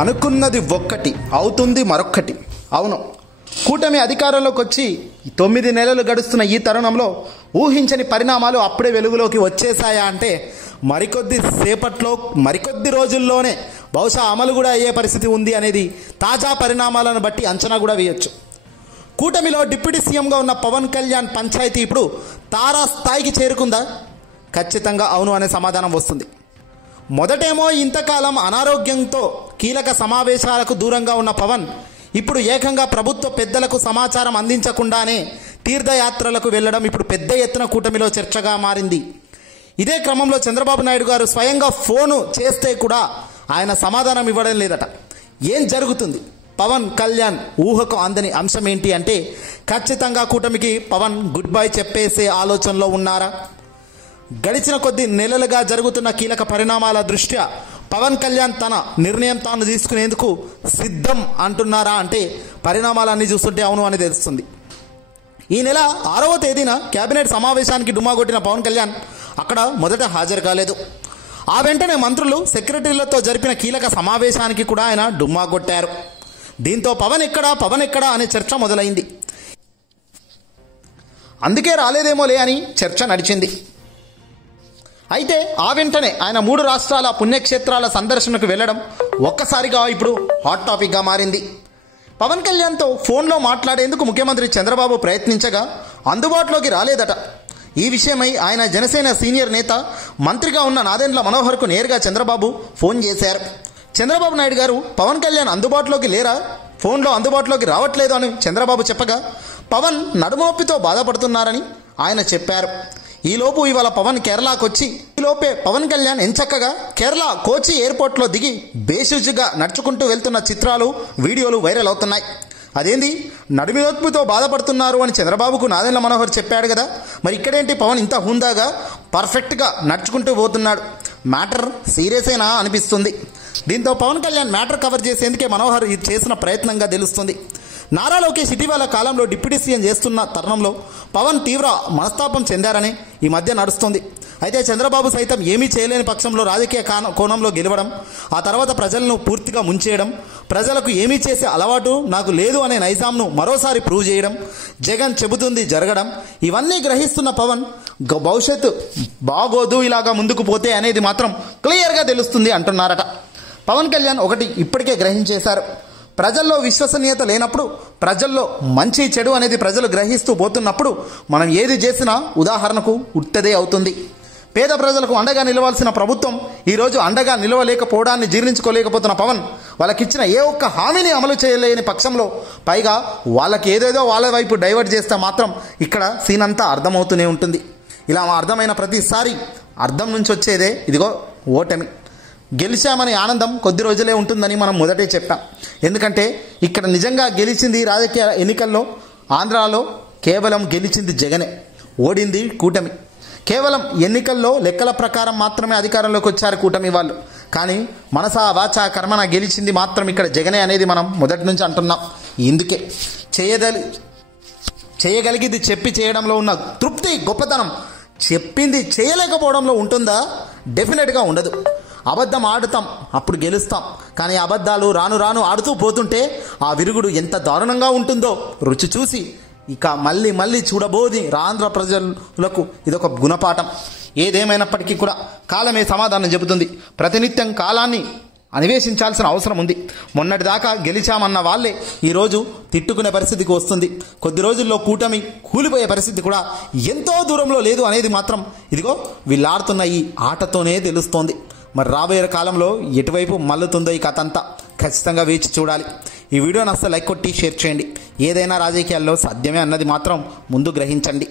అనుకున్నది ఒక్కటి అవుతుంది మరొక్కటి. అవును, కూటమి అధికారంలోకి వచ్చి 9 నెలలు గడుస్తున్న ఈ తరుణంలో ఊహించని పరిణామాలు అప్పుడే వెలుగులోకి వచ్చేసాయా అంటే మరికొద్ది రోజుల్లోనే బహుశా అమలు కూడా అయ్యే పరిస్థితి ఉంది అనేది తాజా పరిణామాలను బట్టి అంచనా కూడా వేయొచ్చు. కూటమిలో డిప్యూటీ సీఎంగా ఉన్న పవన్ కళ్యాణ్ పంచాయతీ ఇప్పుడు తారా స్థాయికి చేరుకుందా? ఖచ్చితంగా అవును అనే సమాధానం వస్తుంది. మొదటేమో ఇంతకాలం అనారోగ్యంతో కీలక సమావేశాలకు దూరంగా ఉన్న పవన్ ఇప్పుడు ఏకంగా ప్రభుత్వ పెద్దలకు సమాచారం అందించకుండానే తీర్థయాత్రలకు వెళ్లడం ఇప్పుడు పెద్ద ఎత్తున కూటమిలో చర్చగా మారింది. ఇదే క్రమంలో చంద్రబాబు నాయుడు గారు స్వయంగా ఫోను చేస్తే కూడా ఆయన సమాధానం ఇవ్వడం లేదట. ఏం జరుగుతుంది? పవన్ కళ్యాణ్ ఊహకు అందని అంశం ఏంటి అంటే ఖచ్చితంగా కూటమికి పవన్ గుడ్ బై చెప్పేసే ఆలోచనలో ఉన్నారా? గడిచిన కొద్ది నెలలుగా జరుగుతున్న కీలక పరిణామాల దృష్ట్యా పవన్ కళ్యాణ్ తన నిర్ణయం తాను తీసుకునేందుకు సిద్ధం అంటున్నారా అంటే పరిణామాలన్నీ చూస్తుంటే అవును అని తెలుస్తుంది. ఈ నెల 6వ తేదీన కేబినెట్ సమావేశానికి డుమ్మా కొట్టిన పవన్ కళ్యాణ్ అక్కడ మొదట హాజరు కాలేదు. ఆ వెంటనే మంత్రులు సెక్రటరీలతో జరిపిన కీలక సమావేశానికి కూడా ఆయన డుమ్మా కొట్టారు. దీంతో పవన్ ఎక్కడా అనే చర్చ మొదలైంది. అందుకే రాలేదేమోలే అని చర్చ నడిచింది. అయితే ఆ వెంటనే ఆయన 3 రాష్ట్రాల పుణ్యక్షేత్రాల సందర్శనకు వెళ్ళడం ఒక్కసారిగా ఇప్పుడు హాట్ టాపిక్గా మారింది. పవన్ కళ్యాణ్తో ఫోన్లో మాట్లాడేందుకు ముఖ్యమంత్రి చంద్రబాబు ప్రయత్నించగా అందుబాటులోకి రాలేదట. ఈ విషయమై ఆయన జనసేన సీనియర్ నేత మంత్రిగా ఉన్న నాదెండ్ల మనోహర్కు నేరుగా చంద్రబాబు ఫోన్ చేశారు. చంద్రబాబు నాయుడు గారు పవన్ కళ్యాణ్ అందుబాటులోకి లేరా, ఫోన్లో అందుబాటులోకి రావట్లేదు అని చంద్రబాబు చెప్పగా పవన్ నడుమొప్పితో బాధపడుతున్నారని ఆయన చెప్పారు. ఈలోపు ఇవాళ పవన్ కేరళకు వచ్చి ఈలోపే పవన్ కళ్యాణ్ ఎంచక్కగా కేరళ కోచి ఎయిర్పోర్ట్లో దిగి బేషుజుగా నడుచుకుంటూ వెళ్తున్న చిత్రాలు వీడియోలు వైరల్ అవుతున్నాయి. అదేంది నడుమొప్పితో బాధపడుతున్నారు అని చంద్రబాబుకు నాదెండ్ల మనోహర్ చెప్పాడు కదా, మరి ఇక్కడేంటి పవన్ ఇంత హుందాగా పర్ఫెక్ట్గా నడుచుకుంటూ పోతున్నాడు? మ్యాటర్ సీరియసేనా అనిపిస్తుంది. దీంతో పవన్ కళ్యాణ్ మ్యాటర్ కవర్ చేసేందుకే మనోహర్ ఇది చేసిన ప్రయత్నంగా తెలుస్తుంది. నారా లోకేష్ ఇటీవల కాలంలో డిప్యూటీ సీఎం చేస్తున్న తరుణంలో పవన్ తీవ్ర మనస్తాపం చెందారని ఈ మధ్య నడుస్తుంది. అయితే చంద్రబాబు సైతం ఏమీ చేయలేని పక్షంలో రాజకీయ కోణంలో గెలవడం, ఆ తర్వాత ప్రజలను పూర్తిగా ముంచేయడం, ప్రజలకు ఏమీ చేసే అలవాటు నాకు లేదు అనే నైజాంను మరోసారి ప్రూవ్ చేయడం, జగన్ చెబుతుంది జరగడం, ఇవన్నీ గ్రహిస్తున్న పవన్ భవిష్యత్తు బాగోదు ఇలాగా ముందుకు పోతే అనేది మాత్రం క్లియర్గా తెలుస్తుంది అంటున్నారట. పవన్ కళ్యాణ్ ఒకటి ఇప్పటికే గ్రహించేశారు. ప్రజల్లో విశ్వసనీయత లేనప్పుడు, ప్రజల్లో మంచి చెడు అనేది ప్రజలు గ్రహిస్తూ పోతున్నప్పుడు మనం ఏది చేసినా ఉదాహరణకు ఉట్టదే అవుతుంది. పేద ప్రజలకు అండగా నిలవాల్సిన ప్రభుత్వం ఈరోజు అండగా నిలవలేకపోవడాన్ని జీర్ణించుకోలేకపోతున్న పవన్ వాళ్ళకిచ్చిన ఏ ఒక్క హామీని అమలు చేయలేని పక్షంలో పైగా వాళ్ళకి ఏదేదో వాళ్ళ వైపు డైవర్ట్ చేస్తే మాత్రం ఇక్కడ సీన్ అంతా అర్థమవుతూనే ఉంటుంది. ఇలా అర్థమైన ప్రతిసారి అర్థం నుంచి వచ్చేదే ఇదిగో ఓటమి. గెలిచామనే ఆనందం కొద్ది రోజులే ఉంటుందని మనం మొదటే చెప్పాం. ఎందుకంటే ఇక్కడ నిజంగా గెలిచింది రాజకీయ ఎన్నికల్లో ఆంధ్రాలో కేవలం గెలిచింది జగనే, ఓడింది కూటమి. కేవలం ఎన్నికల్లో లెక్కల ప్రకారం మాత్రమే అధికారంలోకి వచ్చారు కూటమి వాళ్ళు. కానీ మనసా వాచా కర్మన గెలిచింది మాత్రం ఇక్కడ జగనే అనేది మనం మొదటి నుంచి అంటున్నాం. ఇందుకే చేయగలిగింది చెప్పి చేయడంలో ఉన్న తృప్తి, గొప్పతనం చెప్పింది చేయలేకపోవడంలో ఉంటుందా? డెఫినెట్గా ఉండదు. అబద్ధం ఆడుతాం, అప్పుడు గెలుస్తాం. కానీ అబద్ధాలు రాను రాను ఆడుతూ పోతుంటే ఆ విరుగుడు ఎంత దారుణంగా ఉంటుందో రుచి చూసి ఇక మళ్ళీ చూడబోది ఆంధ్ర ప్రజలకు ఇదొక గుణపాఠం. ఏదేమైనప్పటికీ కూడా కాలమే సమాధానం చెబుతుంది. ప్రతినిత్యం కాలాన్ని అన్వేషించాల్సిన అవసరం ఉంది. మొన్నటిదాకా గెలిచామన్న వాళ్ళే ఈరోజు తిట్టుకునే పరిస్థితికి వస్తుంది. కొద్ది రోజుల్లో కూటమి కూలిపోయే పరిస్థితి కూడా ఎంతో దూరంలో లేదు అనేది మాత్రం ఇదిగో వీళ్ళాడుతున్న ఈ ఆటతోనే తెలుస్తోంది. మరి రాబోయే కాలంలో ఎటువైపు మల్లుతుందో ఈ కథ అంతా ఖచ్చితంగా వేచి చూడాలి. ఈ వీడియోని అస్సలు లైక్ కొట్టి షేర్ చేయండి. ఏదైనా రాజకీయాల్లో సాధ్యమే అన్నది మాత్రం ముందు గ్రహించండి.